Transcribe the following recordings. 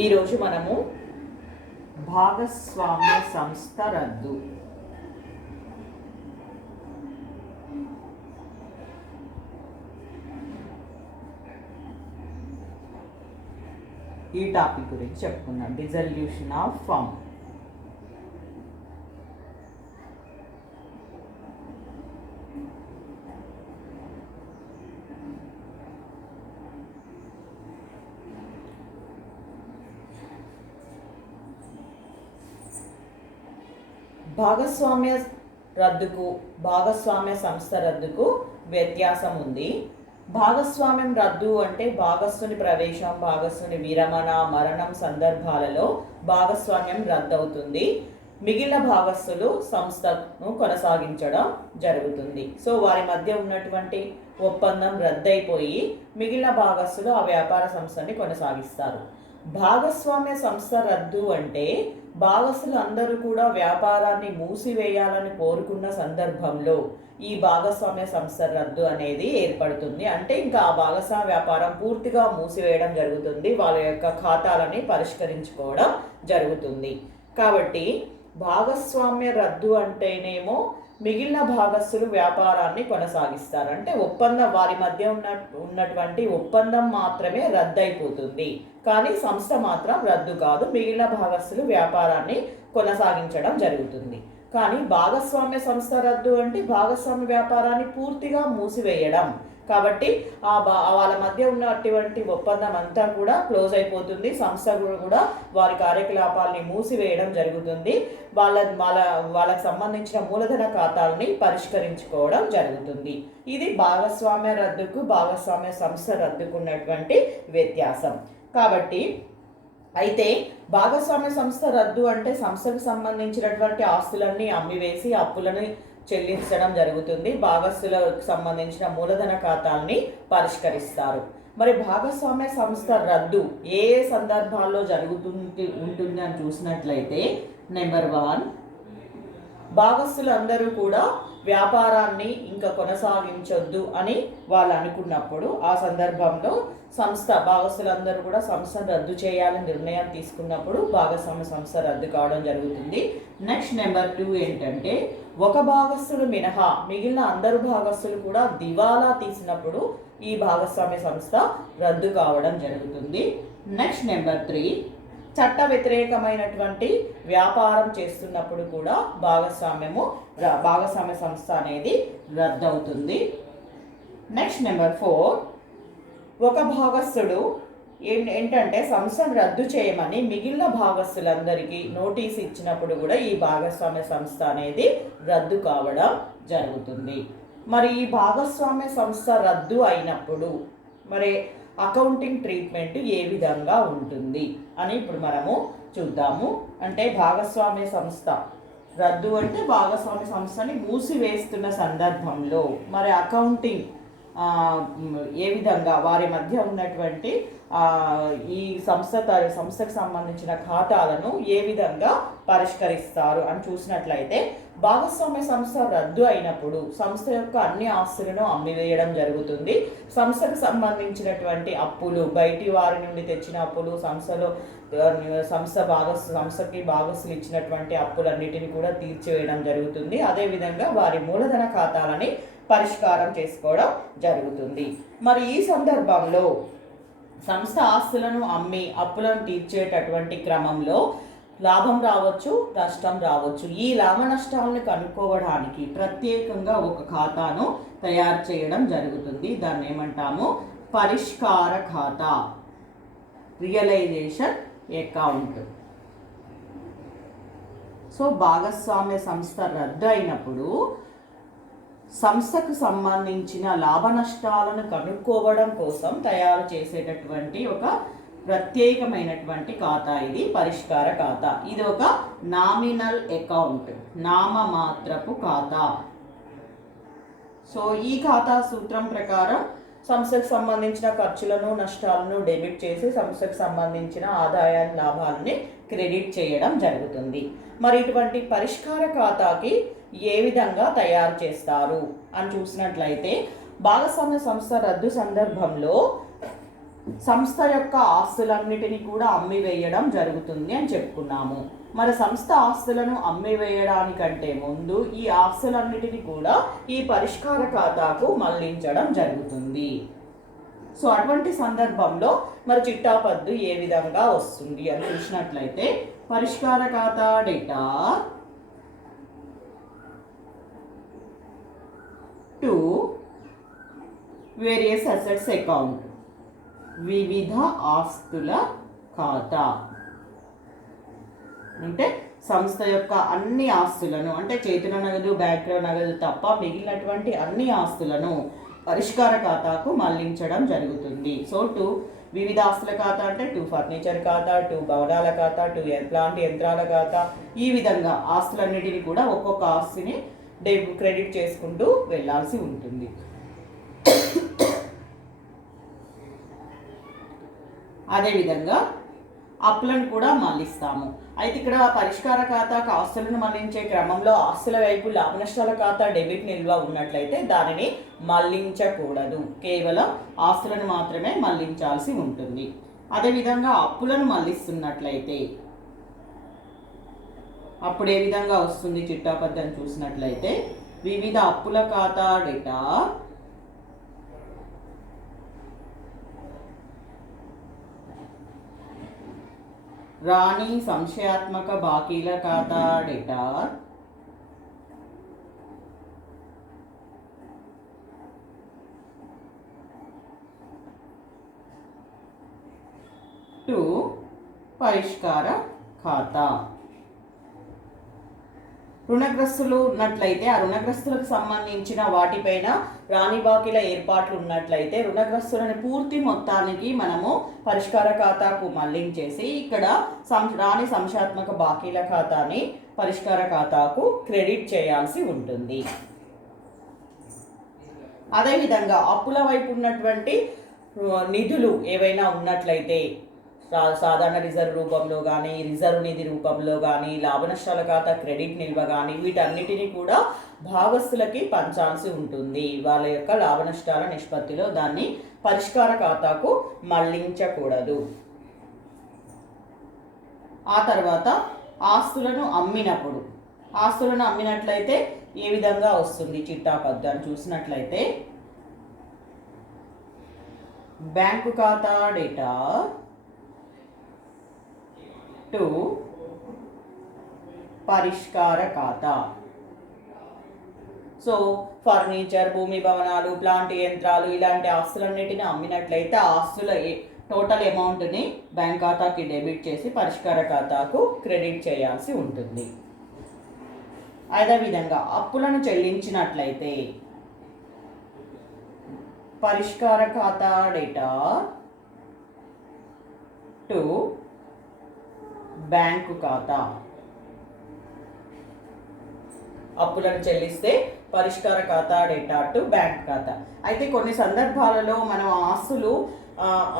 ఈరోజు మనము భాగస్వామ్య సంస్థ రద్దు ఈ టాపిక్ గురించి చెప్పుకుందాం. Dissolution of firm. భాగస్వామ్య రద్దుకు భాగస్వామ్య సంస్థ రద్దుకు వ్యత్యాసం ఉంది. భాగస్వామ్యం రద్దు అంటే భాగస్థుని ప్రవేశం, భాగస్థుని విరమణ, మరణం సందర్భాలలో భాగస్వామ్యం రద్దు అవుతుంది. మిగిలిన భాగస్థులు సంస్థను కొనసాగించడం జరుగుతుంది. సో వారి మధ్య ఉన్నటువంటి ఒప్పందం రద్దయిపోయి మిగిలిన భాగస్థులు ఆ వ్యాపార సంస్థని కొనసాగిస్తారు. భాగస్వామ్య సంస్థ రద్దు అంటే భాగస్థులు అందరూ కూడా వ్యాపారాన్ని మూసివేయాలని కోరుకున్న సందర్భంలో ఈ భాగస్వామ్య సంస్థ రద్దు అనేది ఏర్పడుతుంది. అంటే ఇంకా ఆ భాగస్వామ్య వ్యాపారం పూర్తిగా మూసివేయడం జరుగుతుంది, వాళ్ళ యొక్క ఖాతాలని పరిష్కరించుకోవడం జరుగుతుంది. కాబట్టి భాగస్వామ్య రద్దు అంటేనేమో మిగిలిన భాగస్థులు వ్యాపారాన్ని కొనసాగిస్తారు. అంటే ఒప్పందం వారి మధ్య ఉన్నటువంటి ఒప్పందం మాత్రమే రద్దు అయిపోతుంది, కానీ సంస్థ మాత్రం రద్దు కాదు. మిగిలిన భాగస్థులు వ్యాపారాన్ని కొనసాగించడం జరుగుతుంది. కానీ భాగస్వామ్య సంస్థ రద్దు అంటే భాగస్వామ్య వ్యాపారాన్ని పూర్తిగా మూసివేయడం. కాబట్టి వాళ్ళ మధ్య ఉన్నటువంటి ఒప్పందం అంతా కూడా క్లోజ్ అయిపోతుంది. సంస్థ కూడా వారి కార్యకలాపాలని మూసివేయడం జరుగుతుంది. వాళ్ళకి సంబంధించిన మూలధన ఖాతాలని పరిష్కరించుకోవడం జరుగుతుంది. ఇది భాగస్వామ్య రద్దుకు భాగస్వామ్య సంస్థ రద్దుకు ఉన్నటువంటి వ్యత్యాసం. కాబట్టి అయితే భాగస్వామ్య సంస్థ రద్దు అంటే సంస్థకు సంబంధించినటువంటి ఆస్తులన్నీ అమ్మివేసి అప్పులను చెల్లించడం జరుగుతుంది. భాగస్థులకు సంబంధించిన మూలధన ఖాతాల్ని పరిష్కరిస్తారు. మరి భాగస్వామ్య సంస్థ రద్దు ఏ ఏ సందర్భాల్లో ఉంటుంది అని చూసినట్లయితే, నెంబర్ 1, భాగస్థులందరూ కూడా వ్యాపారాన్ని ఇంకా కొనసాగించొద్దు అని వాళ్ళు అనుకున్నప్పుడు, ఆ సందర్భంలో భాగస్థులందరూ కూడా సంస్థను రద్దు చేయాలని నిర్ణయం తీసుకున్నప్పుడు భాగస్వామ్య సంస్థ రద్దు కావడం జరుగుతుంది. నెక్స్ట్ నెంబర్ 2 ఏంటంటే, ఒక భాగస్థుడు మినహా మిగిలిన అందరు భాగస్థులు కూడా దివాలా తీసినప్పుడు ఈ భాగస్వామ్య సంస్థ రద్దు కావడం జరుగుతుంది. నెక్స్ట్ నెంబర్ 3, చట్ట వ్యతిరేకమైనటువంటి వ్యాపారం చేస్తున్నప్పుడు కూడా భాగస్వామ్య సంస్థ అనేది రద్దు అవుతుంది. నెక్స్ట్ నెంబర్ 4, ఒక భాగస్థుడు ఏంటంటే సంస్థను రద్దు చేయమని మిగిలిన భాగస్థులందరికీ నోటీస్ ఇచ్చినప్పుడు కూడా ఈ భాగస్వామ్య సంస్థ అనేది రద్దు కావడం జరుగుతుంది. మరి ఈ భాగస్వామ్య సంస్థ రద్దు అయినప్పుడు మరి అకౌంటింగ్ ట్రీట్మెంట్ ఏ విధంగా ఉంటుంది అని ఇప్పుడు మనము చూద్దాము. అంటే భాగస్వామ్య సంస్థ రద్దు అంటే భాగస్వామ్య సంస్థని మూసివేస్తున్న సందర్భంలో మరి అకౌంటింగ్ ఏ విధంగా వారి మధ్య ఉన్నటువంటి ఈ సంస్థకు సంబంధించిన ఖాతాలను ఏ విధంగా పరిష్కరిస్తారు అని చూసినట్లయితే, భాగస్వామ్య సంస్థ రద్దు అయినప్పుడు సంస్థ యొక్క అన్ని ఆస్తులను అమ్మివేయడం జరుగుతుంది. సంస్థకు సంబంధించినటువంటి అప్పులు, బయటి వారి నుండి తెచ్చిన అప్పులు, సంస్థకి భాగస్థులు ఇచ్చినటువంటి అప్పులన్నిటిని కూడా తీర్చివేయడం జరుగుతుంది. అదేవిధంగా వారి మూలధన ఖాతాలని పరిష్కారం చేసుకోవడం జరుగుతుంది. మరి ఈ సందర్భంలో సంస్థ ఆస్తులను అమ్మి అప్పులను తీర్చేటటువంటి క్రమంలో లాభం రావచ్చు, నష్టం రావచ్చు. ఈ లాభ నష్టాలను కనుక్కోవడానికి ప్రత్యేకంగా ఒక ఖాతాను తయారు చేయడం జరుగుతుంది. దాన్ని ఏమంటాము? పరిష్కార ఖాతా, రియలైజేషన్ అకౌంట్. సో భాగస్వామ్య సంస్థ రద్దు అయినప్పుడు సంస్థకు సంబంధించిన లాభ నష్టాలను కనుక్కోవడం కోసం తయారు చేసేటటువంటి ఒక ప్రత్యేకమైనటువంటి ఖాతా ఇది పరిష్కార ఖాతా. ఇది ఒక నామినల్ అకౌంట్, నామమాత్రపు ఖాతా. సో ఈ ఖాతా సూత్రం ప్రకారం సంస్థకు సంబంధించిన ఖర్చులను, నష్టాలను డెబిట్ చేసి సంస్థకు సంబంధించిన ఆదాయాన్ని, లాభాలని క్రెడిట్ చేయడం జరుగుతుంది. మరి ఇటువంటి పరిష్కార ఖాతాకి ఏ విధంగా తయారు చేస్తారు అని చూసినట్లయితే, భాగస్వామ్య సంస్థ రద్దు సందర్భంలో సంస్థ యొక్క ఆస్తులన్నిటిని కూడా అమ్మివేయడం జరుగుతుంది అని చెప్పుకున్నాము. మరి సంస్థ ఆస్తులను అమ్మివేయడానికంటే ముందు ఈ ఆస్తులన్నిటిని కూడా ఈ పరిష్కార ఖాతాకు మళ్లించడం జరుగుతుంది. సో అటువంటి సందర్భంలో మరి చిట్టాపద్దు ఏ విధంగా వస్తుంది అని చూసినట్లయితే పరిష్కార ఖాతా data to various assets account, వివిధ ఆస్తుల ఖాతా అంటే సంస్థ యొక్క అన్ని ఆస్తులను, అంటే చేతుల నగదు బ్యాంకుల నగదు తప్ప మిగిలినటువంటి అన్ని ఆస్తులను పరిష్కార ఖాతాకు మళ్లించడం జరుగుతుంది. సో టు వివిధ ఆస్తుల ఖాతా అంటే టు ఫర్నిచర్ ఖాతా, టు భవనాల ఖాతా, టు ప్లాంట్ యంత్రాల ఖాతా, ఈ విధంగా ఆస్తులన్నిటిని కూడా ఒక్కొక్క ఆస్తిని క్రెడిట్ చేసుకుంటూ వెళ్ళాల్సి ఉంటుంది. అదేవిధంగా అప్పులను కూడా మళ్లిస్తాము. అయితే ఇక్కడ పరిష్కార ఖాతాకు ఆస్తులను మళ్లించే క్రమంలో ఆస్తుల వైపు లాభ నష్టాల ఖాతా డెబిట్ నిల్వ ఉన్నట్లయితే దానిని మళ్లించకూడదు, కేవలం ఆస్తులను మాత్రమే మళ్లించాల్సి ఉంటుంది. అదేవిధంగా అప్పులను మళ్లిస్తున్నట్లయితే అప్పుడు ఏ విధంగా వస్తుంది చిట్టాపద్దని చూసినట్లయితే వివిధ అప్పుల ఖాతా డేటా రాణి సంశయాత్మక బాకీల ఖాతా డేటా టు పరిష్కార ఖాతా. రుణగ్రస్తులు ఉన్నట్లయితే ఆ రుణగ్రస్తులకు సంబంధించిన వాటిపైన రాణి బాకీల ఏర్పాట్లు ఉన్నట్లయితే రుణగ్రస్తులని పూర్తి మొత్తానికి మనము పరిష్కార ఖాతాకు మళ్లించేసి ఇక్కడ రాణి సంశయాత్మక బాకీల ఖాతాని పరిష్కార ఖాతాకు క్రెడిట్ చేయాల్సి ఉంటుంది. అదేవిధంగా అప్పుల వైపు ఉన్నటువంటి నిధులు ఏవైనా ఉన్నట్లయితే సాధారణ రిజర్వ్ రూపంలో కానీ, రిజర్వ్ నిధి రూపంలో కానీ, లాభ నష్టాల ఖాతా క్రెడిట్ నిల్వ కానీ, వీటన్నిటిని కూడా భాగస్తులకి పంచాల్సి ఉంటుంది. వాళ్ళ యొక్క లాభ నష్టాల నిష్పత్తిలో దాన్ని పరిష్కార ఖాతాకు మళ్లించకూడదు. ఆ తర్వాత ఆస్తులను అమ్మినట్లయితే ఏ విధంగా వస్తుంది చిట్టాపద్దు అని చూసినట్లయితే బ్యాంకు ఖాతా డేటా టు పరిష్కార ఖాతా. సో ఫర్నిచర్, భూమి భవనాలు, ప్లాంట్ యంత్రాలు ఇలాంటి ఆస్తులన్నిటిని అమ్మినట్లయితే ఆస్తుల టోటల్ అమౌంట్ని బ్యాంక్ ఖాతాకి డెబిట్ చేసి పరిష్కార ఖాతాకు క్రెడిట్ చేయాల్సి ఉంటుంది. అదేవిధంగా అప్పులను చెల్లించినట్లయితే పరిష్కార ఖాతా డేటా టు బ్యాంకు ఖాతా. అప్పులను చెల్లిస్తే పరిష్కార ఖాతా డేటా టు బ్యాంక్ ఖాతా. అయితే కొన్ని సందర్భాలలో మనం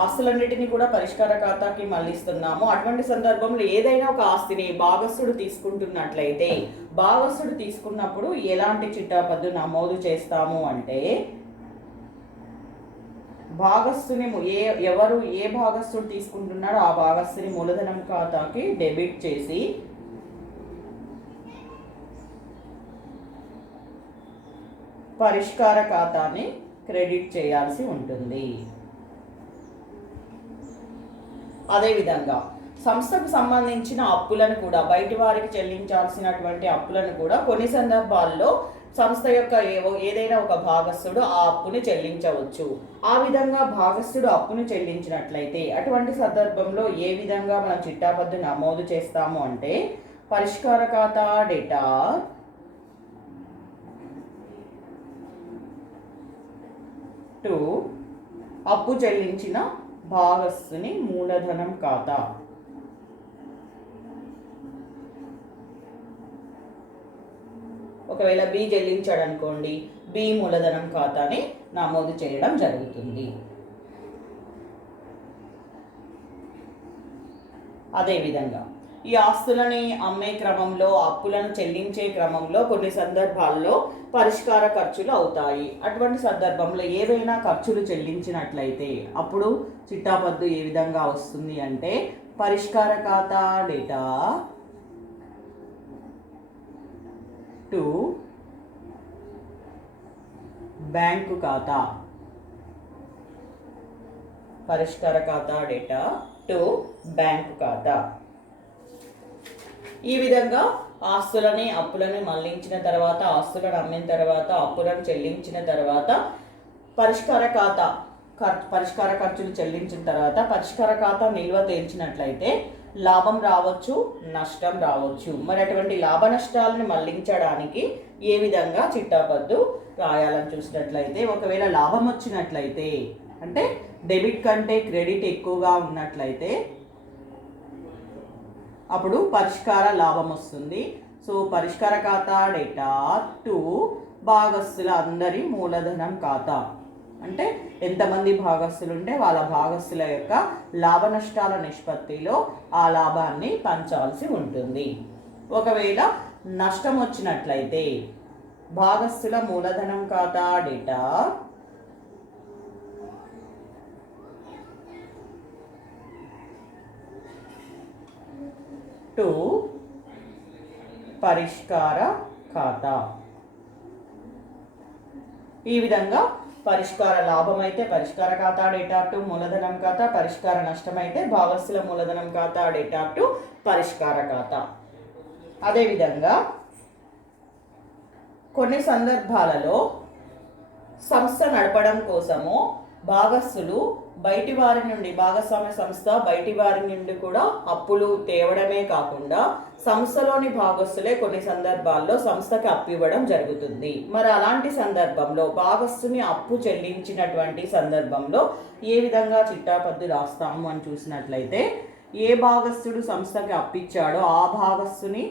ఆస్తులన్నిటిని కూడా పరిష్కార ఖాతాకి మళ్లిస్తున్నాము. అటువంటి సందర్భంలో ఏదైనా ఒక ఆస్తిని భాగస్థుడు తీసుకుంటున్నట్లయితే భాగస్థుడు తీసుకున్నప్పుడు ఎలాంటి చిట్టాపద్దు నమోదు చేస్తాము అంటే భాగస్థుని ఎవరు ఏ భాగస్థుడు తీసుకుంటున్నాడో ఆ భాగస్థుని మూలధనం ఖాతాకి డెబిట్ చేసి పరిష్కార ఖాతాని క్రెడిట్ చేయాల్సి ఉంటుంది. అదేవిధంగా సంస్థకు సంబంధించిన అప్పులను కూడా బయటి వారికి చెల్లించాల్సినటువంటి అప్పులను కూడా కొన్ని సందర్భాల్లో సంస్థ యొక్క ఏదైనా ఒక భాగస్థుడు ఆ అప్పుని చెల్లించవచ్చు. ఆ విధంగా భాగస్థుడు అప్పును చెల్లించినట్లయితే అటువంటి సందర్భంలో ఏ విధంగా మనం చిట్టాపద్దు నమోదు చేస్తాము అంటే పరిష్కార ఖాతా డేటా టు అప్పు చెల్లించిన భాగస్థుని మూలధనం ఖాతా. ఒకవేళ బి చెల్లించాడు అనుకోండి, బి మూలధనం ఖాతాని నమోదు చేయడం జరుగుతుంది. అదేవిధంగా ఈ ఆస్తులని అమ్మే క్రమంలో, అప్పులను చెల్లించే క్రమంలో కొన్ని సందర్భాల్లో పరిష్కార ఖర్చులు అవుతాయి. అటువంటి సందర్భంలో ఏవైనా ఖర్చులు చెల్లించినట్లయితే అప్పుడు చిట్టాపద్దు ఏ విధంగా వస్తుంది అంటే పరిష్కార ఖాతా డేటా టు బ్యాంకు ఖాతా, పరిష్కార ఖాతా డేటా టు బ్యాంకు ఖాతా. ఈ విధంగా ఆస్తులని అప్పులని మళ్లించిన తర్వాత, ఆస్తులను అమ్మిన తర్వాత, అప్పులను చెల్లించిన తర్వాత పరిష్కార ఖర్చులు చెల్లించిన తర్వాత పరిష్కార ఖాతా నిల్వ తేల్చినట్లయితే లాభం రావచ్చు, నష్టం రావచ్చు. మరి అటువంటి లాభ నష్టాలను మళ్లించడానికి ఏ విధంగా చిట్టాపద్దు రాయాలని చూసినట్లయితే, ఒకవేళ లాభం వచ్చినట్లయితే అంటే డెబిట్ కంటే క్రెడిట్ ఎక్కువగా ఉన్నట్లయితే అప్పుడు పరిష్కార లాభం వస్తుంది. సో పరిష్కార ఖాతా డేటా టు భాగస్థుల అందరి మూలధనం ఖాతా, అంటే ఎంతమంది భాగస్థులు ఉంటే వాళ్ళ భాగస్థుల యొక్క లాభ నష్టాల నిష్పత్తిలో ఆ లాభాన్ని పంచాల్సి ఉంటుంది. ఒకవేళ నష్టం వచ్చినట్లయితే భాగస్థుల మూలధనం ఖాతా డేటా టు పరిష్కార ఖాతా. ఈ విధంగా పరిష్కార లాభం అయితే పరిష్కార ఖాతా డేటా టు మూలధనం ఖాతా, పరిష్కార నష్టం అయితే భాగస్థుల మూలధనం ఖాతా డేటా టు పరిష్కార ఖాతా. అదేవిధంగా కొన్ని సందర్భాలలో సంస్థ నడపడం కోసము భాగస్థులు బయటి వారి నుండి, భాగస్వామ్య సంస్థ బయటి వారి నుండి కూడా అప్పులు తేవడమే కాకుండా సంస్థలోని భాగస్థులే కొన్ని సందర్భాల్లో సంస్థకి అప్పు ఇవ్వడం జరుగుతుంది. మరి అలాంటి సందర్భంలో భాగస్థుని అప్పు చెల్లించినటువంటి సందర్భంలో ఏ విధంగా చిట్టాపద్దు రాస్తాము అని చూసినట్లయితే, ఏ భాగస్థుడు సంస్థకి అప్పిచ్చాడో ఆ భాగస్థుని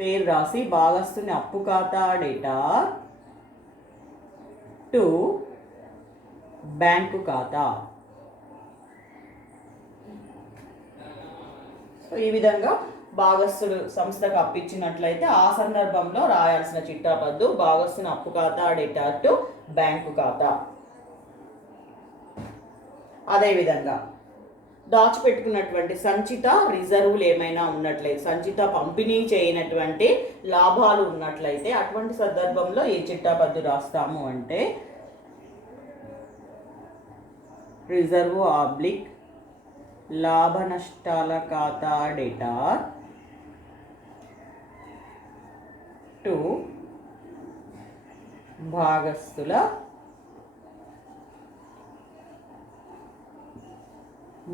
పేరు రాసి భాగస్థుని అప్పు ఖాతా డేటా టు బ్యాంకు ఖాతా. ఈ విధంగా భాగస్థుడు సంస్థకు అప్పిచ్చినట్లయితే ఆ సందర్భంలో రాయాల్సిన చిట్టాపద్దు భాగస్థుని అప్పు ఖాతా డేటా టు బ్యాంకు ఖాతా. అదేవిధంగా దాచిపెట్టుకున్నటువంటి సంచిత రిజర్వులు ఏమైనా ఉన్నట్లయితే, సంచిత పంపిణీ చేయనటువంటి లాభాలు ఉన్నట్లయితే అటువంటి సందర్భంలో ఏ చిట్టాపద్దు రాస్తాము అంటే రిజర్వ్ ఆబ్లిక్ లాభ నష్టాల ఖాతా డేటా టు భాగస్థుల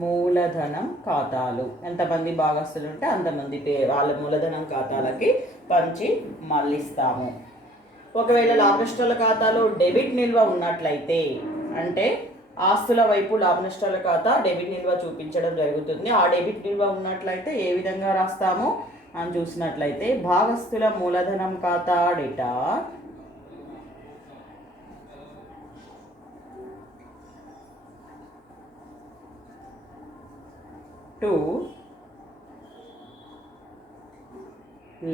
మూలధనం ఖాతాలు. ఎంతమంది భాగస్థులు ఉంటే అంతమంది వాళ్ళ మూలధనం ఖాతాలకి పంచి మళ్ళిస్తాము. ఒకవేళ లాభ నష్టాల ఖాతాలో డెబిట్ నిల్వ ఉన్నట్లయితే, అంటే ఆస్తుల వైపు లాభ నష్టాల ఖాతా డెబిట్ నిల్వ చూపించడం జరుగుతుంది. ఆ డెబిట్ నిల్వ ఉన్నట్లయితే ఏ విధంగా రాస్తాము అని చూసినట్లయితే భాగస్థుల మూలధనం ఖాతా డేటా టు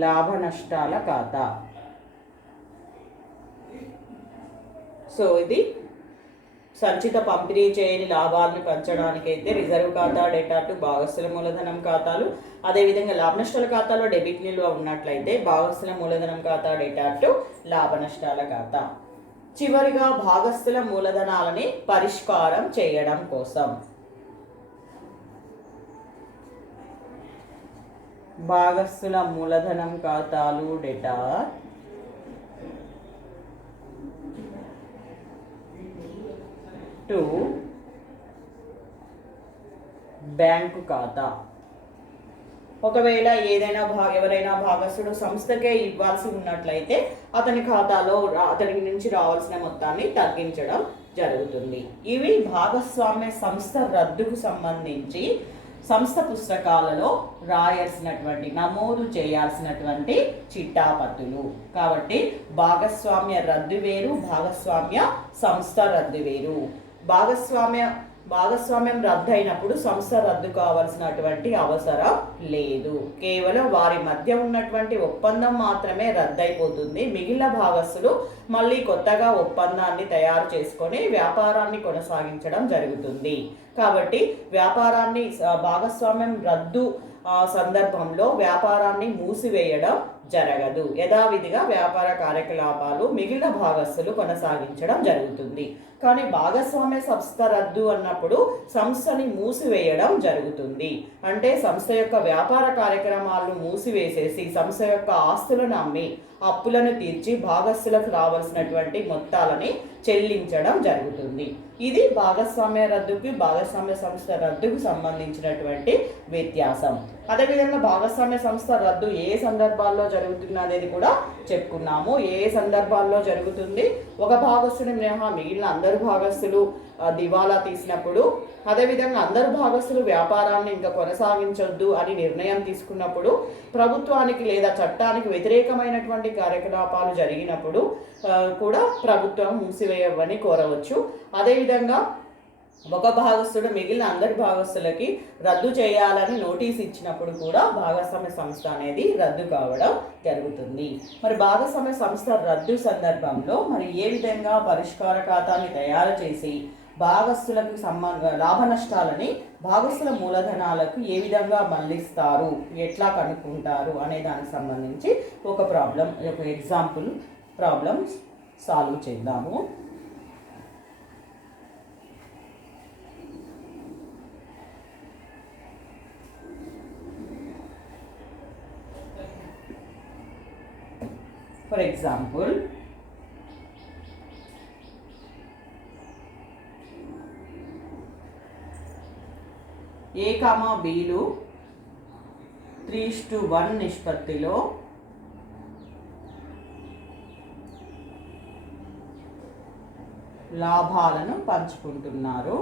లాభ నష్టాల ఖాతా. సో ఇది సంచిత పంపిణీ చేయని లాభాలను పంచడానికైతే రిజర్వ్ ఖాతా డేటా టు భాగస్థుల మూలధనం ఖాతాలు. అదేవిధంగా లాభ నష్టాల ఖాతాలో డెబిట్ నిల్వ ఉన్నట్లయితే భాగస్థుల మూలధనం ఖాతా డేటా టు లాభ నష్టాల ఖాతా. చివరిగా భాగస్థుల మూలధనాలని పరిష్కారం చేయడం కోసం భాగస్థుల మూలధనం ఖాతాలు డేటా టు బ్యాంకు ఖాతా. ఒకవేళ ఎవరైనా భాగస్థుడు సంస్థకే ఇవ్వాల్సి ఉన్నట్లయితే అతని ఖాతాలో అతని నుంచి రావాల్సిన మొత్తాన్ని తగ్గించడం జరుగుతుంది. ఇవి భాగస్వామ్య సంస్థ రద్దుకు సంబంధించి సంస్థ పుస్తకాలలో రాయాల్సినటువంటి, నమోదు చేయాల్సినటువంటి చిట్టాపద్దులు. కాబట్టి భాగస్వామ్య రద్దు వేరు, భాగస్వామ్య సంస్థ రద్దు వేరు. భాగస్వామ్య భాగస్వామ్యం రద్దు అయినప్పుడు సంస్థ రద్దు కావాల్సినటువంటి అవసరం లేదు. కేవలం వారి మధ్య ఉన్నటువంటి ఒప్పందం మాత్రమే రద్దయిపోతుంది. మిగిలిన భాగస్తులు మళ్ళీ కొత్తగా ఒప్పందాన్ని తయారు చేసుకొని వ్యాపారాన్ని కొనసాగించడం జరుగుతుంది. కాబట్టి వ్యాపారాన్ని భాగస్వామ్యం రద్దు సందర్భంలో వ్యాపారాన్ని మూసివేయడం జరగదు. యథావిధిగా వ్యాపార కార్యకలాపాలు మిగిలిన భాగస్తులు కొనసాగించడం జరుగుతుంది. కానీ భాగస్వామ్య సంస్థ రద్దు అన్నప్పుడు సంస్థని మూసివేయడం జరుగుతుంది. అంటే సంస్థ యొక్క వ్యాపార కార్యక్రమాలను మూసివేసేసి సంస్థ యొక్క ఆస్తులను అమ్మి అప్పులను తీర్చి భాగస్తులకు రావాల్సినటువంటి మొత్తాలని చెల్లించడం జరుగుతుంది. ఇది భాగస్వామ్య రద్దుకి భాగస్వామ్య సంస్థ రద్దుకు సంబంధించినటువంటి వ్యత్యాసం. అదేవిధంగా భాగస్వామ్య సంస్థ రద్దు ఏ సందర్భాల్లో జరుగుతుంది అనేది కూడా చెప్పుకున్నాము. ఏ సందర్భాల్లో జరుగుతుంది? ఒక భాగస్తుని మినహా మిగిలిన అందరు భాగస్తులు దివాలా తీసినప్పుడు, అదేవిధంగా అందరు భాగస్తులు వ్యాపారాన్ని ఇంకా కొనసాగించొద్దు అని నిర్ణయం తీసుకున్నప్పుడు, ప్రభుత్వానికి లేదా చట్టానికి వ్యతిరేకమైనటువంటి కార్యకలాపాలు జరిగినప్పుడు కూడా ప్రభుత్వం మూసివేయవని కోరవచ్చు. అదేవిధంగా ఒక భాగస్తుడు మిగిలిన అందరి భాగస్తులకి రద్దు చేయాలని నోటీస్ ఇచ్చినప్పుడు కూడా భాగస్వామ్య సంస్థ అనేది రద్దు కావడం జరుగుతుంది. మరి భాగస్వామ్య సంస్థ రద్దు సందర్భంలో మరి ఏ విధంగా పరిష్కార ఖాతాని తయారు చేసి భాగస్తులకు లాభ నష్టాలని భాగస్తుల మూలధనాలకు ఏ విధంగా మళ్ళిస్తారు, ఎట్లా కనుక్కుంటారు అనే దానికి సంబంధించి ఒక ఎగ్జాంపుల్ ప్రాబ్లం సాల్వ్ చేద్దాము. For example, A, Bలు 3:1 నిష్పత్తిలో లాభాలను పంచుకుంటున్నారు.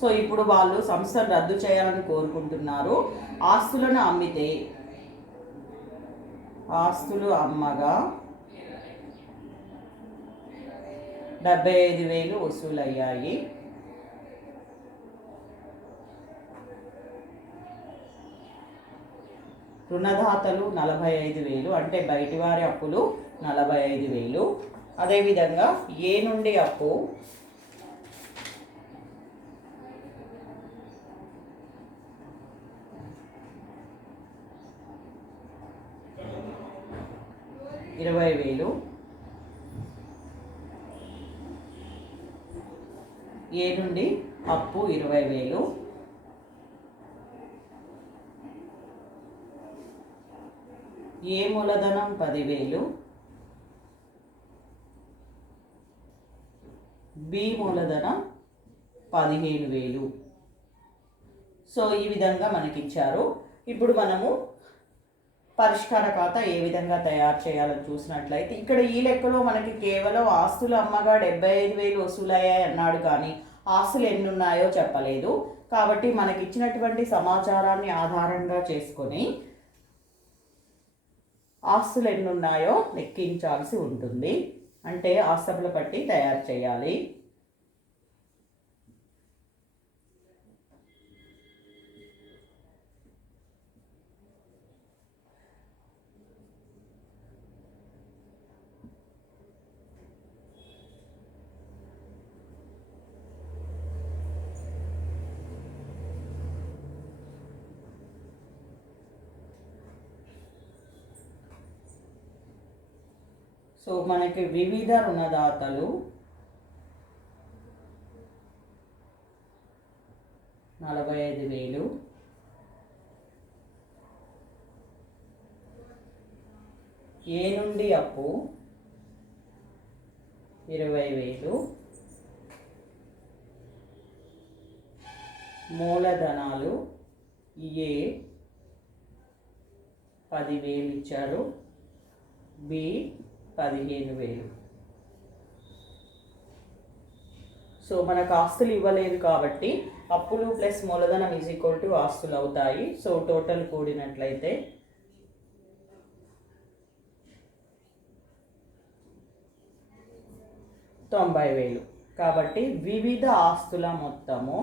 సో ఇప్పుడు వాళ్ళు సంస్థను రద్దు చేయాలని కోరుకుంటున్నారు. ఆస్తులను అమ్మితే ఆస్తులు అమ్మగా 75,000 వసూలయ్యాయి. రుణదాతలు 45,000, అంటే బయటివారి అప్పులు 45,000. అదేవిధంగా ఏ నుండి అప్పు 20,000, ఏ నుండి అప్పు 20,000, ఏ మూలధనం 10,000, బి మూలధనం 15,000. సో ఈ విధంగా మనకిచ్చారు. ఇప్పుడు మనము పరిష్కార ఖాతా ఏ విధంగా తయారు చేయాలని చూసినట్లయితే ఇక్కడ ఈ లెక్కలో మనకి కేవలం ఆస్తులు అమ్మగా 75,000 వసూలయ్యాయి అన్నాడు, కానీ ఆస్తులు ఎన్ని ఉన్నాయో చెప్పలేదు. కాబట్టి మనకి ఇచ్చినటువంటి సమాచారాన్ని ఆధారంగా చేసుకొని ఆస్తులు ఎన్ని ఉన్నాయో లెక్కించాల్సి ఉంటుంది. అంటే ఆస్తుల పట్టి తయారు చేయాలి. సో మనకి వివిధ రుణదాతలు 45,000, ఏ నుండి అప్పు 20,000, మూలధనాలు ఏ 10,000 ఇచ్చారు, బి 15,000. సో మనకు ఆస్తులు ఇవ్వలేదు కాబట్టి అప్పులు ప్లస్ మూలధనం = ఆస్తులు అవుతాయి. సో టోటల్ కూడినట్లయితే 90,000. కాబట్టి వివిధ ఆస్తుల మొత్తము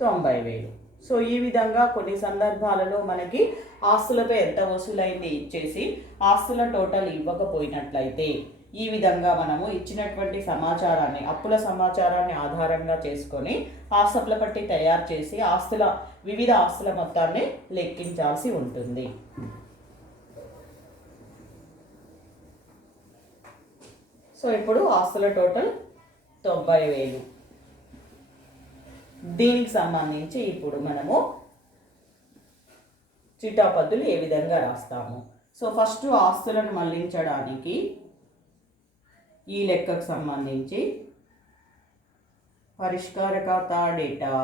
90,000. సో ఈ విధంగా కొన్ని సందర్భాలలో మనకి ఆస్తులపై ఎంత వసూలైంది ఇచ్చేసి ఆస్తుల టోటల్ ఇవ్వకపోయినట్లయితే ఈ విధంగా మనము ఇచ్చినటువంటి సమాచారాన్ని, అప్పుల సమాచారాన్ని ఆధారంగా చేసుకొని ఆస్తుల పట్టి తయారు చేసి వివిధ ఆస్తుల మొత్తాన్ని లెక్కించాల్సి ఉంటుంది. సో ఇప్పుడు ఆస్తుల టోటల్ 90,000. దీనికి సంబంధించి ఇప్పుడు మనము చిట్టాపద్దులు ఏ విధంగా రాస్తాము. సో ఫస్ట్ ఆస్తులను మళ్లించడానికి ఈ లెక్కకు సంబంధించి పరిష్కార ఖాతా డేటా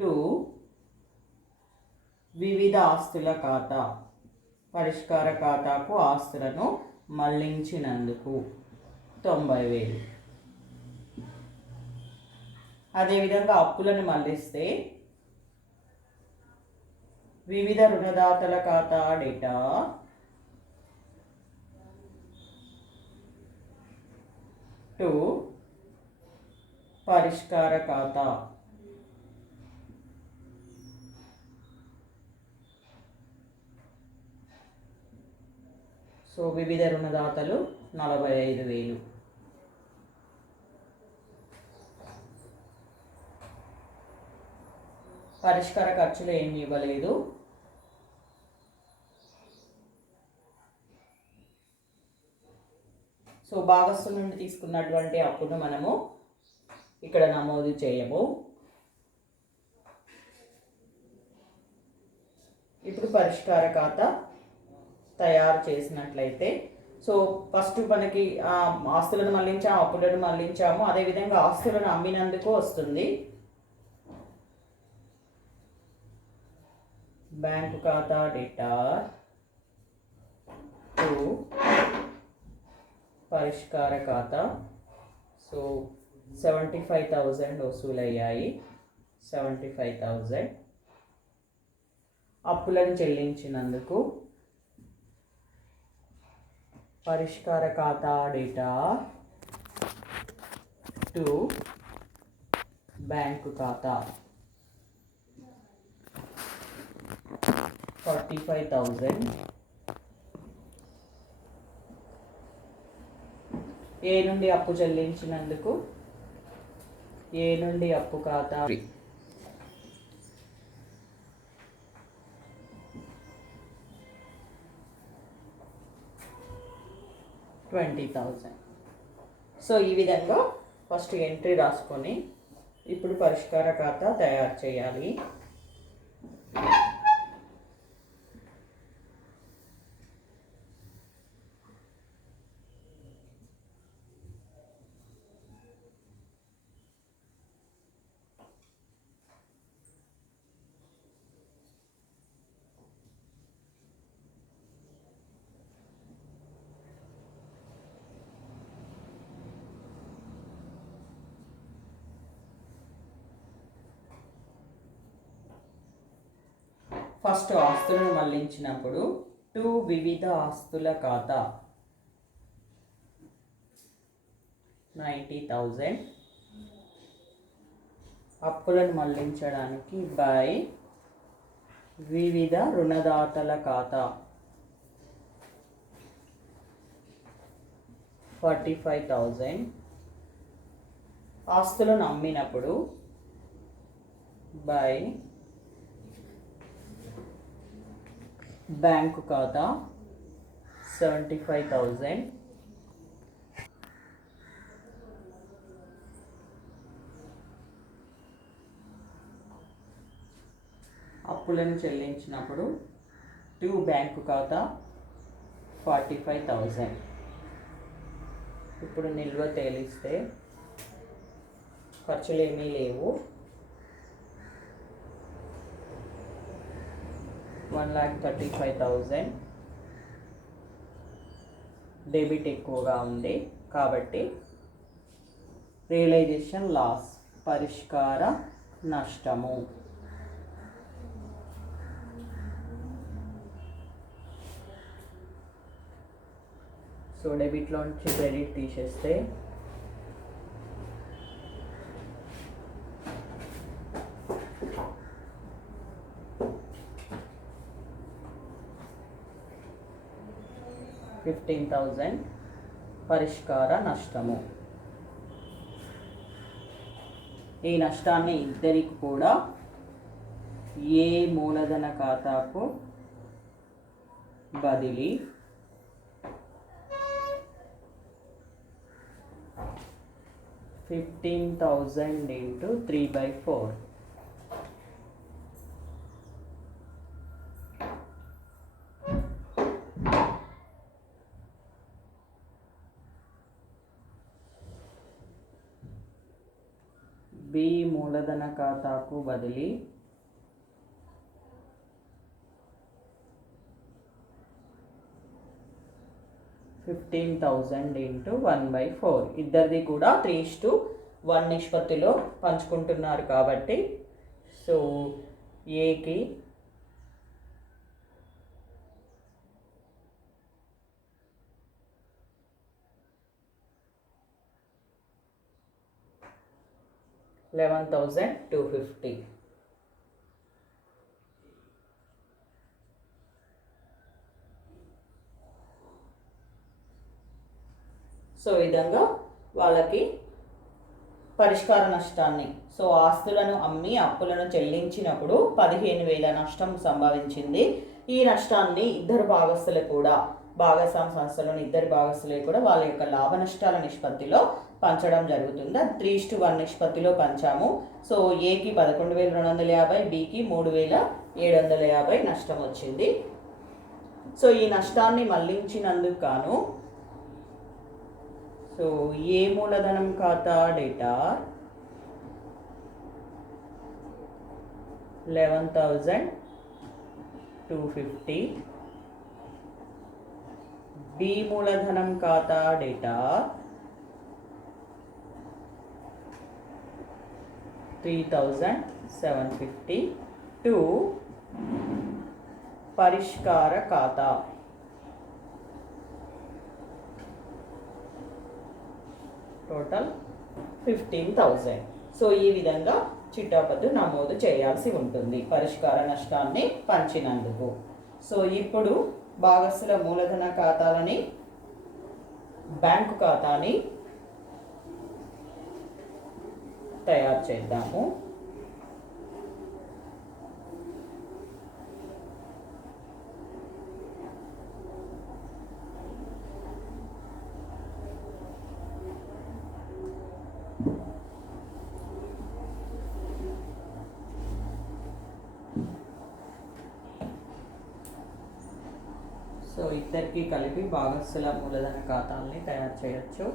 టు వివిధ ఆస్తుల ఖాతా, పరిష్కార ఖాతాకు ఆస్తులను మళ్లించినందుకు 90,000. అదేవిధంగా అప్పులను మళ్లిస్తే వివిధ రుణదాతల ఖాతా డేటా టు పరిష్కార ఖాతా, సో వివిధ రుణదాతలు 45,000. పరిష్కార ఖర్చులు ఏమి ఇవ్వలేదు. సో భాగస్థుల నుండి తీసుకున్నటువంటి అప్పును మనము ఇక్కడ నమోదు చేయము. ఇప్పుడు పరిష్కార ఖాతా తయారు చేసినట్లయితే సో ఫస్ట్ మనకి ఆస్తులను మళ్లించాము, అప్పులను మళ్లించాము, అదేవిధంగా ఆస్తులను అమ్మినందుకు వస్తుంది. బ్యాంకు ఖాతా డేటా టు పరిష్కార ఖాతా. సో 75,000 వసూలయ్యాయి. 75,000 అప్పులను చెల్లించినందుకు పరిష్కార ఖాతా డేటా టు బ్యాంకు ఖాతా 45,000. ఏ నుండి అప్పు చెల్లించినందుకు ఏ నుండి అప్పు ఖాతా 20,000. సో ఈ విధంగా ఫస్ట్ ఎంట్రీ రాసుకొని ఇప్పుడు పరిష్కార ఖాతా తయారు చేయాలి. ఫస్ట్ ఆస్తులను మళ్లించినప్పుడు టు వివిధ ఆస్తుల ఖాతా 90,000. అప్పులను మళ్లించడానికి బై వివిధ రుణదాతల ఖాతా 45,000. ఆస్తులను అమ్మినప్పుడు బై బ్యాంకు ఖాతా 75,000. అప్పులను చెల్లించినప్పుడు టు బ్యాంకు ఖాతా 45,000. ఇప్పుడు నిల్వ తేలిస్తే ఖర్చులు ఏమీ లేవు. 1,35,000. డెబిట్ ఎక్కువగా ఉంది కాబట్టి రియలైజేషన్ లాస్, పరిష్కార నష్టము. సో డెబిట్లో నుంచి క్రెడిట్ తీసేస్తే $15,000 పరిష్కార నష్టము. ఈ నష్టాన్ని ఇద్దరికి కూడా ఏ మూలధన ఖాతాకు బదిలీ $15,000 into 3/4. బి మూలధన ఖాతాకు బదిలీ $15,000 into 1/4. ఇద్దరిది కూడా 3:1 నిష్పత్తిలో పంచుకుంటున్నారు కాబట్టి సో ఏకి $11,250. సో ఈ విధంగా వాళ్ళకి పరిష్కార నష్టాన్ని, సో ఆస్తులను అమ్మి అప్పులను చెల్లించినప్పుడు 15,000 నష్టం సంభవించింది. ఈ నష్టాన్ని ఇద్దరు భాగస్తులు కూడా, భాగస్వామ్య సంస్థలోని ఇద్దరు భాగస్తులు కూడా వాళ్ళ యొక్క లాభ నష్టాల నిష్పత్తిలో పంచడం జరుగుతుంది. అది 3:1 నిష్పత్తిలో పంచాము. సో ఏకి 11,250, బికి 3,750 నష్టం వచ్చింది. సో ఈ నష్టాన్ని మళ్లించినందుకు గాను సో ఏ మూలధనం ఖాతా డేటా 11,250, బి మూలధనం ఖాతా డేటా 3,750 టు పరిష్కార ఖాతా టోటల్ 15,000. సో ఈ విధంగా చిట్టాపద్దు నమోదు చేయాల్సి ఉంటుంది పరిష్కార నష్టాన్ని పంచినందుకు. సో ఇప్పుడు భాగస్థుల మూలధన ఖాతాలని, బ్యాంకు ఖాతాని తయారు చేద్దాము. సో ఇద్దరికి కలిపి భాగస్థుల మూలధన ఖాతాలని తయారు చేయొచ్చు.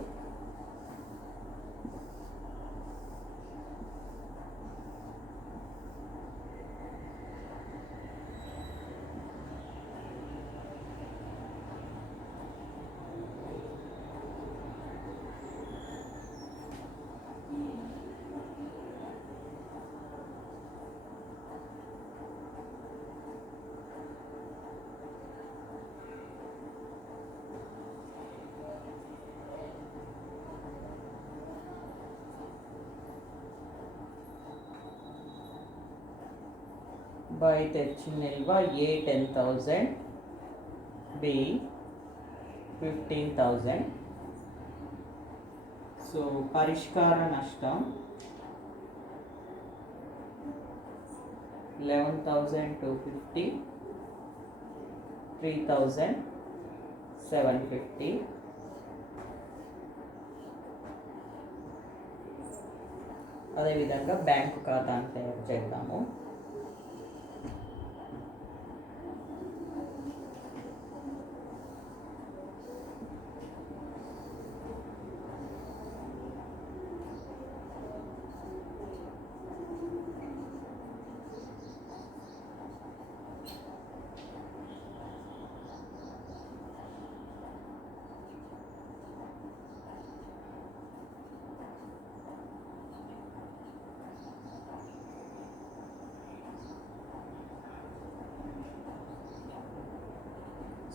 బై తెచ్చిన నిల్వ ఏ 10,000, బి 15,000. సో పరిష్కార నష్టం 11,250, 3,750. అదేవిధంగా బ్యాంకు ఖాతాను తయారు చేద్దాము.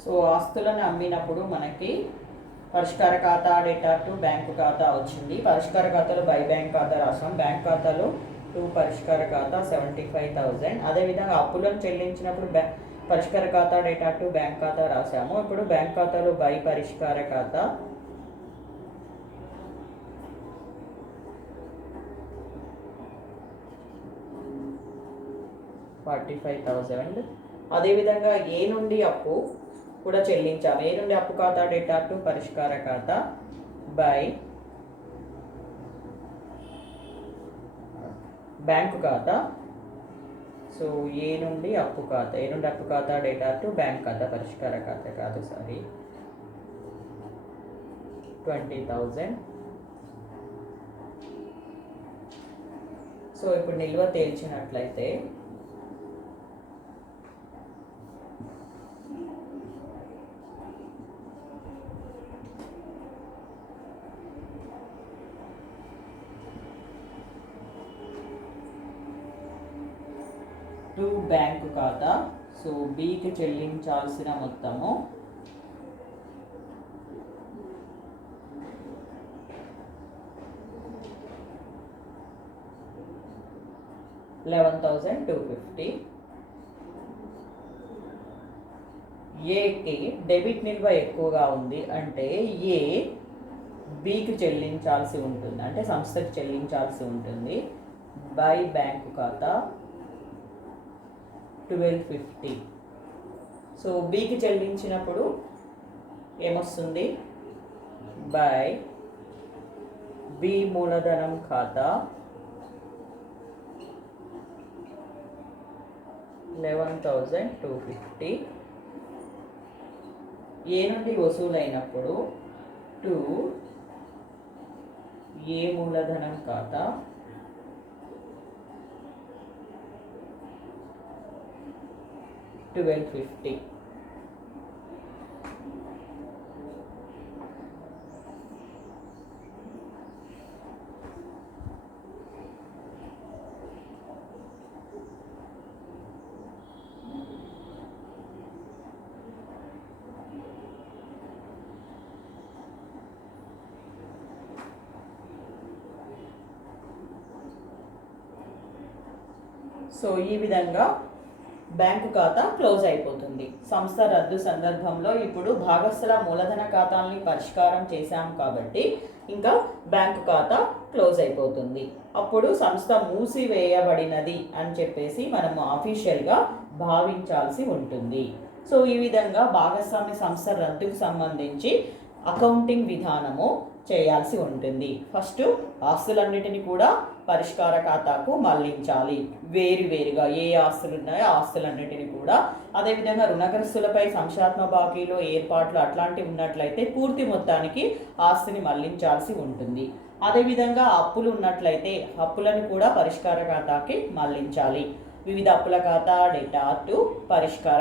సో ఆస్తులను అమ్మినప్పుడు మనకి పరిష్కార ఖాతా డేటా టు బ్యాంకు ఖాతా వచ్చింది. పరిష్కార ఖాతాలో బై బ్యాంక్ ఖాతా రాసాం. బ్యాంక్ ఖాతాలో టు పరిష్కార ఖాతా 75,000. అదేవిధంగా అప్పులను చెల్లించినప్పుడు పరిష్కార ఖాతా డేటా టు బ్యాంక్ ఖాతా రాసాము. ఇప్పుడు బ్యాంక్ ఖాతాలో బై పరిష్కార ఖాతా 45,000. అదేవిధంగా ఏ నుండి అప్పు కూడా చెల్లించాము. ఏ నుండి అప్పు ఖాతా డేటా టు పరిష్కార ఖాతా బై బ్యాంకు ఖాతా. సో ఏ నుండి అప్పు ఖాతా డేటా టు బ్యాంక్ ఖాతా పరిష్కార ఖాతా కాదు, సారీ, 20,000. సో ఇప్పుడు నిల్వ తేల్చినట్లయితే టు బ్యాంకు ఖాతా. సో బికి చెల్లించాల్సిన మొత్తము 11,250. ఏకి డెబిట్ నిల్వ ఎక్కువగా ఉంది అంటే ఏ బికి చెల్లించాల్సి ఉంటుంది, అంటే సంస్థకి చెల్లించాల్సి ఉంటుంది. బై బ్యాంకు ఖాతా 1250. సో బికి చెల్లించినప్పుడు ఏమొస్తుంది? బై బి మూలధనం ఖాతా 11,250. ఏ నుండి వసూలైనప్పుడు టు ఏ మూలధనం ఖాతా 1250. సో ఈ విధంగా బ్యాంకు ఖాతా క్లోజ్ అయిపోతుంది. సంస్థ రద్దు సందర్భంలో ఇప్పుడు భాగస్థుల మూలధన ఖాతాల్ని పరిష్కారం చేశాం కాబట్టి ఇంకా బ్యాంకు ఖాతా క్లోజ్ అయిపోతుంది. అప్పుడు సంస్థ మూసివేయబడినది అని చెప్పేసి మనము అఫీషియల్గా భావించాల్సి ఉంటుంది. సో ఈ విధంగా భాగస్వామ్య సంస్థ రద్దుకు సంబంధించి అకౌంటింగ్ విధానము చేయాల్సి ఉంటుంది. ఫస్ట్ ఆస్తులన్నిటిని కూడా పరిష్కార ఖాతాకు మళ్లించాలి. వేరువేరుగా ఏ ఆస్తులు ఉన్నాయో ఆస్తులన్నిటిని కూడా. అదేవిధంగా రుణగ్రస్తులపై సంక్షాత్మ బాకీలో ఏర్పాట్లు అట్లాంటివి ఉన్నట్లయితే పూర్తి మొత్తానికి ఆస్తిని మళ్లించాల్సి ఉంటుంది. అదేవిధంగా అప్పులు ఉన్నట్లయితే అప్పులను కూడా పరిష్కార ఖాతాకి మళ్లించాలి. వివిధ అప్పుల ఖాతా డేటా టు పరిష్కార